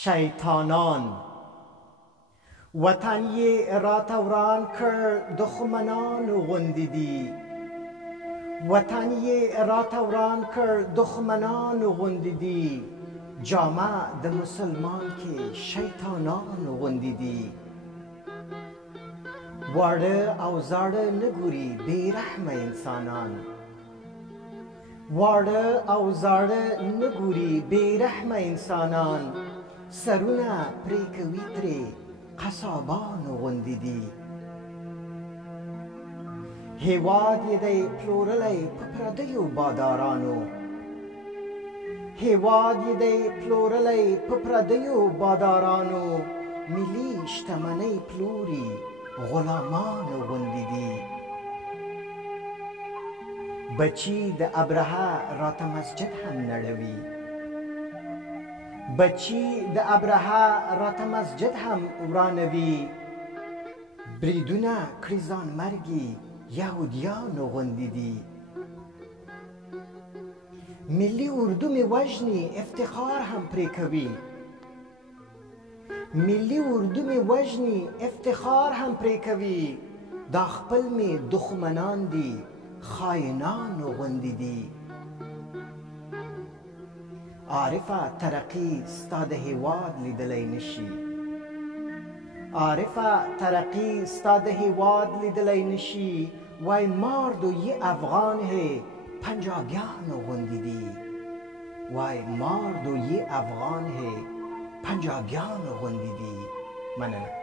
شیطانان وطن یې راته وران کړ دښمنانو غوندې دي وطن یې راته وران کړ دښمنانو غوندې دي جامه د مسلمان کې شیطانانو غوندې دي واړه او زاړه نه ګوري بې رحمه انسانان واړه او زاړه نه ګوري بې رحمه انسانان سرونه پرې کوي ترې قصابانو غوندې دي هېواد یې دی پلورلی په پردیو بادارانو هېواد یې دی پلورلی په پردیو بادارانو ملي شتمنۍ پلوري غلامانو غوندې دي بچي د ابرهه راته مسجد هم نړوي بچی د ابرهه راته مسجد هم ورانوي بریدونه کړي ځانمرګي یهودیانو غوندې دي ملي اردو مې وژني افتخار هم پرې کوي ملي اردو مې وژني افتخار هم پرې کوي دا خپل مې دښمنان دي خاینانو غوندې دي عارفه ترقي ستا د هېواد لیدلی نشي عارفه ترقي ستا د هېواد لیدلی نشي وای ماردو یه افغان ہے پنجابیانو غوندې دي وای ماردو یه افغان ہے پنجابیانو غوندې دي مننه